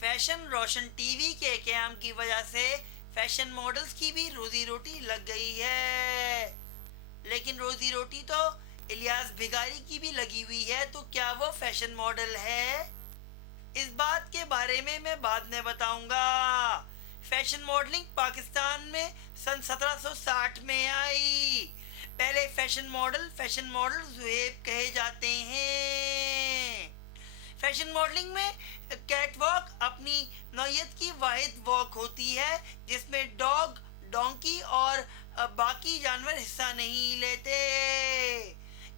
Fashion रोशन TV के क्याम की वजह से फैशन मॉडल्स की भी रोजी रोटी लग गई है। लेकिन रोजी रोटी तो इलियास भिगारी की भी लगी हुई है, तो क्या वो फैशन मॉडल है? इस बात के बारे में मैं बाद में बताऊंगा। फैशन मॉडलिंग पाकिस्तान में सन 1760 में आई। पहले फैशन मॉडल जुएब कहे जाते हैं। फैशन मॉडलिंग में कैट वॉक अपनी नौयत की वाहिद वॉक होती है जिसमें डॉग, डोंकी और बाकी जानवर हिस्सा नहीं लेते।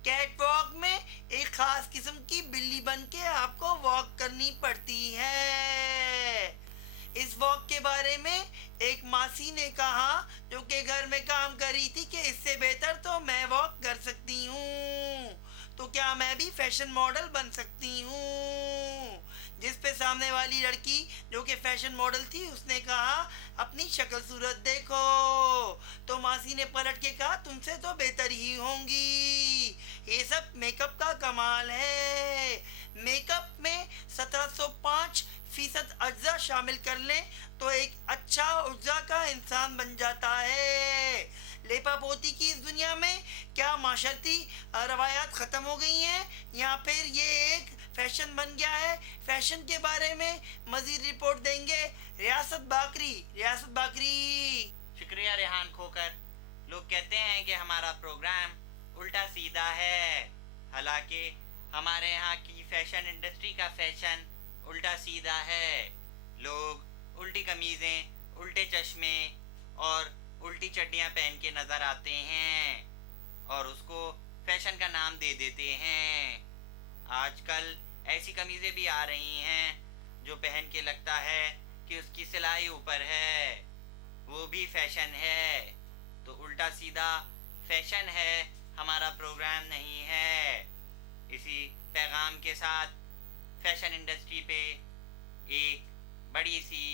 कैट वॉक में एक खास किस्म की बिल्ली बन के आपको वॉक करनी पड़ती है। इस वॉक के बारे में एक मासी ने कहा जो कि घर में काम कर रही थी कि इससे बेहतर तो मैं वॉक कर सकती हूँ, तो क्या मैं भी फैशन मॉडल बन सकती हूँ? जिस पे सामने वाली लड़की जो कि फैशन मॉडल थी उसने कहा अपनी शक्ल सूरत देखो, तो मासी ने पलट के कहा तुमसे तो बेहतर ही होंगी। ये सब मेकअप का कमाल है। मेकअप में 1705% अज्जा शामिल कर लें तो एक अच्छा उज्जा का इंसान बन जाता है। लेपा पोती की इस दुनिया में क्या माशरती रवायात ख़त्म हो गई हैं या फिर ये एक फैशन बन गया है? फैशन के बारे में मजीद रिपोर्ट देंगे रियासत बाकरी। शुक्रिया रेहान खोकर। लोग कहते हैं कि हमारा प्रोग्राम उल्टा सीधा है, हालांकि हमारे यहाँ की फैशन इंडस्ट्री का फैशन उल्टा सीधा है। लोग उल्टी कमीज़ें, उल्टे चश्मे और उल्टी चड्डियाँ पहन के नज़र आते हैं और उसको फैशन का नाम दे देते हैं। आजकल ऐसी कमीज़ें भी आ रही हैं जो पहन के लगता है कि उसकी सिलाई ऊपर है, वो भी फैशन है। तो उल्टा सीधा फैशन है, हमारा प्रोग्राम नहीं है। इसी पैगाम के साथ फैशन इंडस्ट्री पे एक बड़ी सी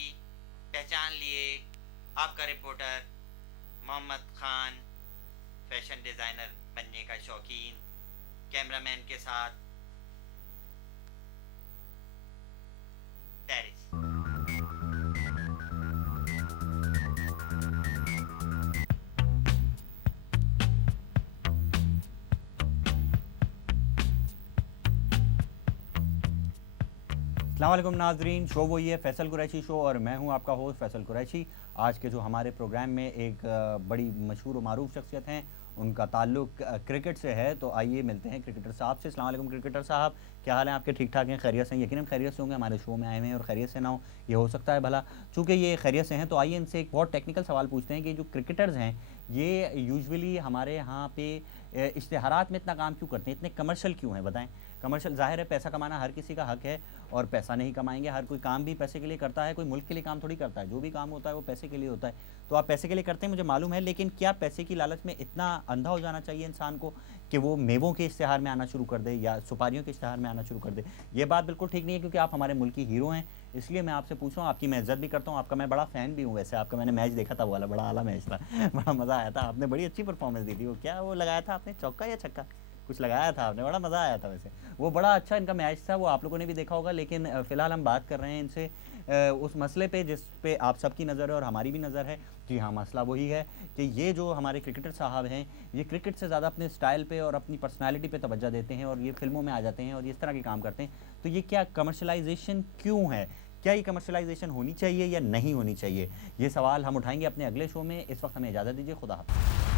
पहचान लिए आपका reporter Mohammad Khan, fashion designer बनने का शौकीन, कैमरामैन के साथ पेरिस। अस्सलाम वालेकुम नाजरीन, शो वही है फैसल कुरैशी शो और मैं हूं आपका होस्ट फैसल कुरैशी। आज के जो हमारे प्रोग्राम में एक बड़ी मशहूर और मारूफ शख्सियत हैं, उनका ताल्लुक क्रिकेट से है, तो आइए मिलते हैं क्रिकेटर साहब से। अस्सलाम वालेकुम क्रिकेटर साहब, क्या हाल है आपके? ठीक ठाक हैं, खैरियत से हैं? यकीनन खैरियत से होंगे, हमारे शो में आए हुए हैं और खैरियत से ना हो ये हो सकता है भला। चूँकि ये खैरियत से हैं तो आइए इनसे एक बहुत टेक्निकल सवाल पूछते हैं कि जो क्रिकेटर्स हैं ये यूजुअली हमारे यहाँ पे इश्तिहारात में इतना काम क्यों करते हैं, इतने कमर्शियल क्यों हैं? बताएं। कमर्शियल ज़ाहिर है पैसा कमाना हर किसी का हक है और पैसा नहीं कमाएंगे, हर कोई काम भी पैसे के लिए करता है, कोई मुल्क के लिए काम थोड़ी करता है। जो भी काम होता है वो पैसे के लिए होता है, तो आप पैसे के लिए करते हैं मुझे मालूम है, लेकिन क्या पैसे की लालच में इतना अंधा हो जाना चाहिए इंसान को कि वो मेवों के इश्तिहार में आना शुरू कर दे या सुपारियों के इश्तिहार में आना शुरू कर दे? ये बात बिल्कुल ठीक नहीं है, क्योंकि आप हमारे मुल्क की हीरो हैं, इसलिए मैं आपसे पूछ रहा हूँ। आपकी मैं इज्जत भी करता हूँ, आपका मैं बड़ा फ़ैन भी हूँ। वैसे आपका मैंने मैच देखा था, वो वाला बड़ा आला मैच था बड़ा मज़ा आया था, आपने बड़ी अच्छी परफॉर्मेंस दी थी। वो क्या वो लगाया था आपने, चौका या छक्का कुछ लगाया था आपने, बड़ा मज़ा आया था। वैसे वो बड़ा अच्छा इनका मैच था, वो आप लोगों ने भी देखा होगा। लेकिन फ़िलहाल हम बात कर रहे हैं इनसे उस मसले पे जिस पे आप सबकी नज़र है और हमारी भी नज़र है। जी हाँ, मसला वही है कि ये जो हमारे क्रिकेटर साहब हैं ये क्रिकेट से ज़्यादा अपने स्टाइल पे और अपनी पर्सनैलिटी पे तवज्जो देते हैं और ये फ़िल्मों में आ जाते हैं और इस तरह के काम करते हैं। तो ये क्या कमर्शलाइजेशन क्यों है? क्या ये कमर्शलाइजेशन होनी चाहिए या नहीं होनी चाहिए? ये सवाल हम उठाएंगे अपने अगले शो में। इस वक्त हमें इजाज़त दीजिए, खुदा हाफ़िज़।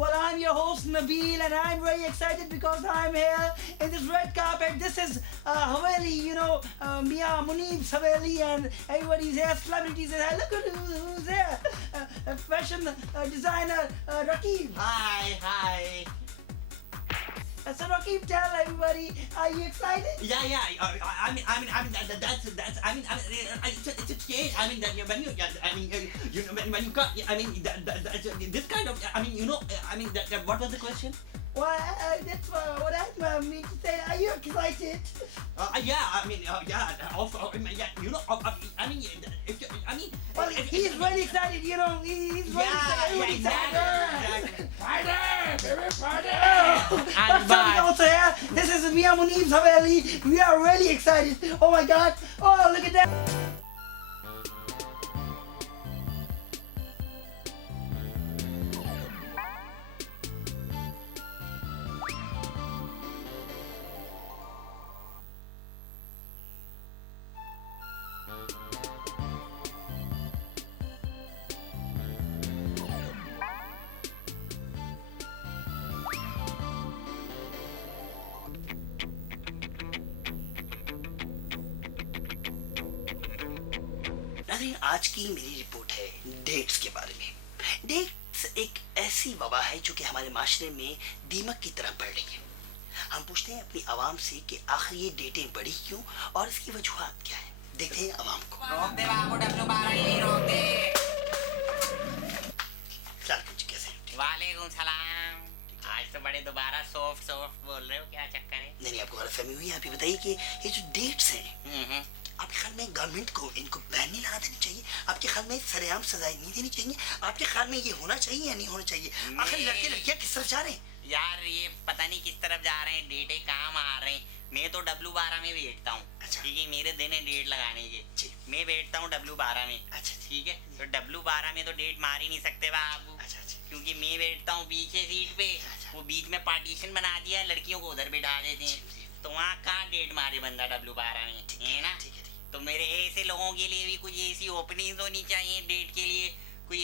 Well, I'm your host Nabil, and I'm very excited because I'm here in this red carpet. This is Haveli, Mia Munib's Haveli, and everybody's here. Celebrities are here. Look at who's there. Fashion designer Rakib. Hi. So Rakib, tell everybody, are you excited? Yeah. I mean, it's a change. I mean, that when you, when you got, I mean, this kind of, what was the question? Well, that's what I mean to say. Are you excited? Well, he's really excited. He's really excited. Exactly. But something also here. This is Mia Munib's Haveli. We are really excited. Oh my God. Oh, look at that. नाज़रीन, आज की मेरी report है dates के बारे में। Dates एक ऐसी वबा है जो कि हमारे माशरे में दीमक की तरह बढ़ रही है। हम पूछते हैं अपनी आवाम से कि आखिर ये डेटें बढ़ी क्यों और इसकी वजूहात क्या है। देखते हैं आवाम को। रोक दे बाबू, W12 रोक दे। कैसे हैं? वालेकुम सलाम। आज तो बड़े दोबारा सॉफ्ट बोल रहे हो, क्या चक्कर है? नहीं, आपको गलतफहमी हुई है। आप ये बताइए कि ये जो डेट्स हैं, आपके ख्याल में गवर्नमेंट को इनको बैन नहीं लगा देनी चाहिए? आपके ख्याल में सरेआम सजाएं नहीं देनी चाहिए? आपके ख्याल में ये होना चाहिए या नहीं होना चाहिए? आखिर लड़के लड़कियां किस तरफ जा रहे हैं? यार ये पता नहीं किस तरफ जा रहे हैं, डेटे कहाँ मार रहे हैं। मैं तो W12 में बैठता हूँ। अच्छा। ठीक है, मेरे दिन है डेट लगाने के। मैं बैठता हूँ W12 में। अच्छा। ठीक है, तो W12 में तो डेट मार ही नहीं सकते बाबू। अच्छा। क्योंकि मैं बैठता हूँ पीछे सीट पे। वो बीच में पार्टीशन बना दिया, लड़कियों को उधर बैठा देते हैं। तो वहाँ कहाँ डेट मारे बंदा W12 में, है ना? तो मेरे ऐसे लोगों के लिए भी कुछ ऐसी ओपनिंग होनी चाहिए डेट के लिए। कोई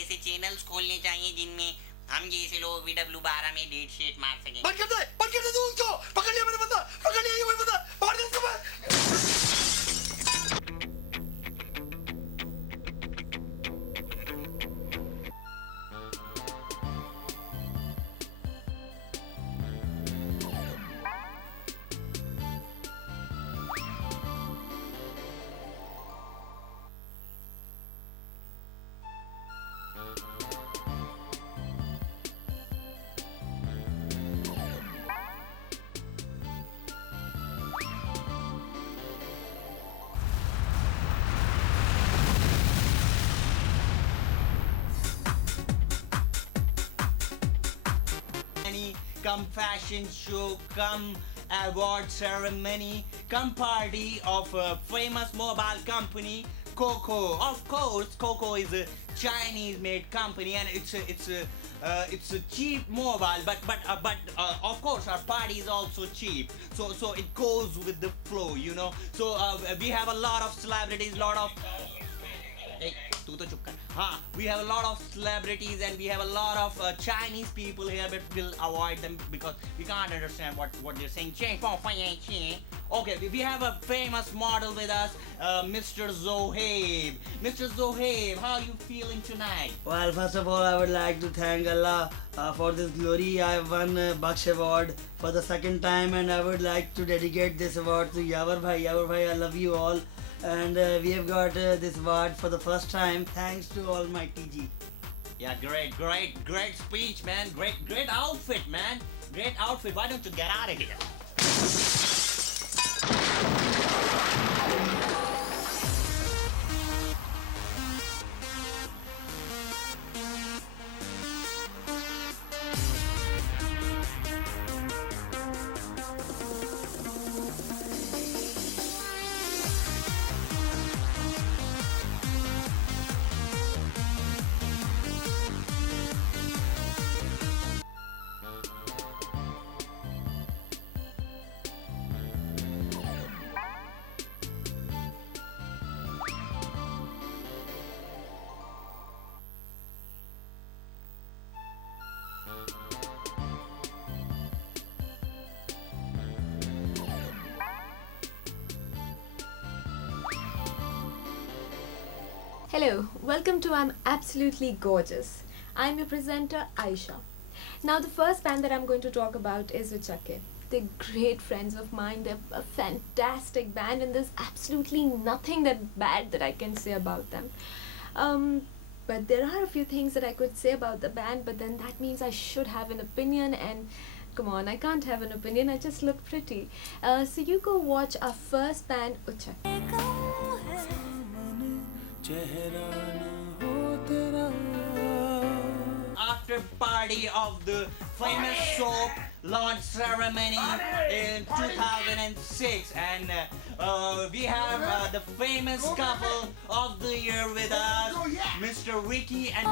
ऐसे चैनल्स खोलने चाहिए जिनमें हम जैसे लोग भी W12 में डेट शेट मार सकें। बंद कर दे तू उसको। पकड़ लिया मैंने बंदा, पकड़ लिया ये वही बंदा। मार दे उसको। Come fashion show, come award ceremony, come party of a famous mobile company, Coco. Of course, Coco is a Chinese-made company, and it's a cheap mobile, but of course our party is also cheap. So it goes with the flow, you know. So we have a lot of celebrities, Hey, तू तो चुप कर। हाँ, we have a lot of celebrities and we have a lot of Chinese people here, but we'll avoid them because we can't understand what they're saying. Okay, we have a famous model with us, Mr. Zohaib. Mr. Zohaib, how are you feeling tonight? Well, first of all, I would like to thank Allah for this glory. I won Baksh Award for the second time, and I would like to dedicate this award to Yawar Bhai. Yawar Bhai, I love you all. And we have got this award for the first time thanks to Almighty G. Yeah, great speech, man. Great outfit, man. Great outfit. Why don't you get out of here? Hello, welcome to I'm Absolutely Gorgeous. I'm your presenter Aisha. Now, the first band that I'm going to talk about is Uchake. They're great friends of mine. They're a fantastic band, and there's absolutely nothing that bad that I can say about them. But there are a few things that I could say about the band, but then that means I should have an opinion, and come on, I can't have an opinion. I just look pretty. So you go watch our first band, Uchake. After party of the famous soap launch ceremony in 2006, and we have the famous couple of the year with us, Mr. Ricky and